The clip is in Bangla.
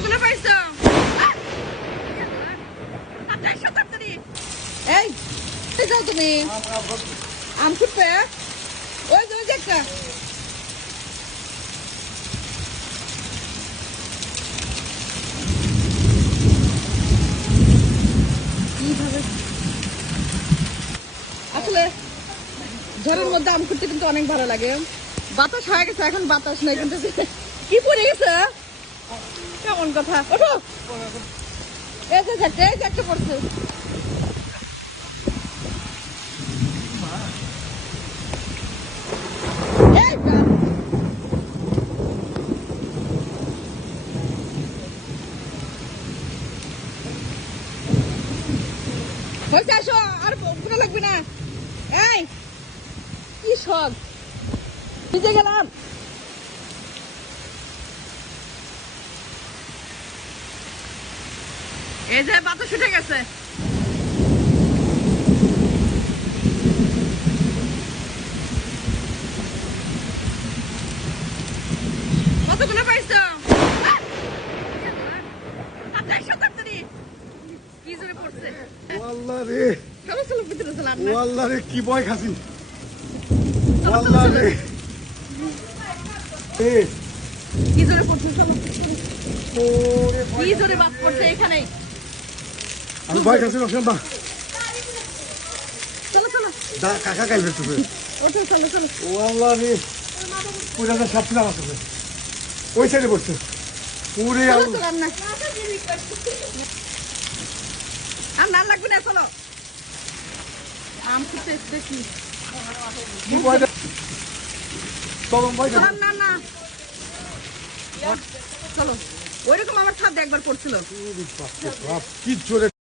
কোনে পাইছো? এই যাও তুমি আম ফুটবে ওই যে একটা আসলে ঝড়ের মধ্যে আম ফুটতে কিন্তু অনেক ভালো লাগে। বাতাস হয়ে গেছে, এখন বাতাস নাই কিন্তু কি পড়ে গেছে কেমন কথা। ওঠো এই যে একটা পড়ছে। হয়েছে আসো, আর পুরো লাগবে না। এই কি শখ ভিজে গেলাম। এই যে বাতাস উঠে গেছে। কতগুলো পাইছো? কি জোরে পড়ছে। ওয়াল্লাহ রে, চলো চলো ভিতরে চলো। ওয়াল্লাহ রে, কি ভয় খাসি। চলো, ওয়াল্লাহ চলো, রে, এ কি জোরে পড়ছে। চলো ওরে ভয় কি জোরে বাস পড়ছে এখানে। আমি ভয় খাসি রকম না। চলো চলো দা কাকা কাই ফেলতেছে। ওঠো চলো চলো। ওয়াল্লাহ রে, পুরা না সাপ ছিলাম আসলে। ওই সাইডে পড়ছে। পুরে চলো চলো আর না আর না লাগবে না। চলো আম ফুটতে দেখি। কি ভয়টা, চরম ভয় চলো খাসি। না না চলো। ওইরকম আমার ছাদ একবার পড়ছিল। কি জোরে